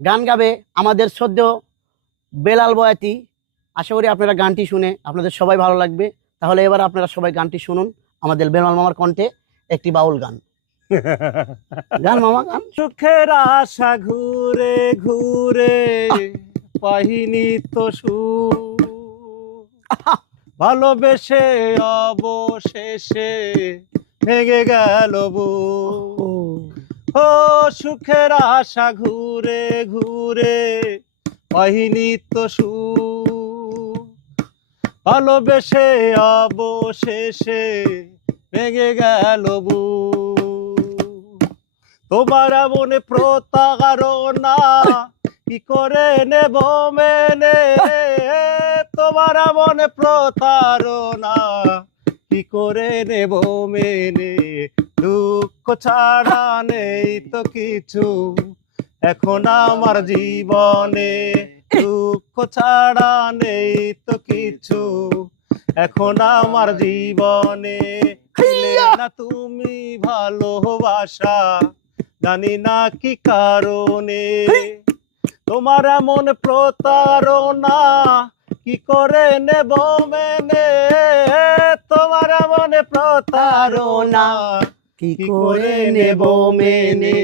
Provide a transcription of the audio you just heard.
গান গাবে আমাদের শ্রদ্ধেয় বেলাল বয়াতি। আশা করি আপনারা গানটি শুনে আপনাদের সবাই ভালো লাগবে। তাহলে এবার আপনারা সবাই গানটি শুনুন আমাদের বেলাল মামার কণ্ঠে, একটি বাউল গান। গান মামা গান। সুখের আশা ঘুরে ঘুরে পাইনি তো সুখ, ভালোবেসে অবশেষে ভেঙে গেল বুক। ও সুখের আশা ঘুরে ঘুরে পাইনি তো সুখ, ভালোবেসে অবশেষে ভেঙে গেল বুক। তোমার মনে প্রতারণা কি করে নেব মেনে, তোমার মনে প্রতারণা কি করে নেব মেনে, দুঃখ ছাড়া নেই তো কিছু এখন আমার জীবনে, দুঃখ ছাড়া নেই তো কিছু এখন আমার জীবনে। দিলে না তুমি ভালোবাসা জানি না কি কারণে, তোমার এমন প্রতারণা কি করে নেব মেনে, তোমার এমন প্রতারণা কি করে নেব মেনে।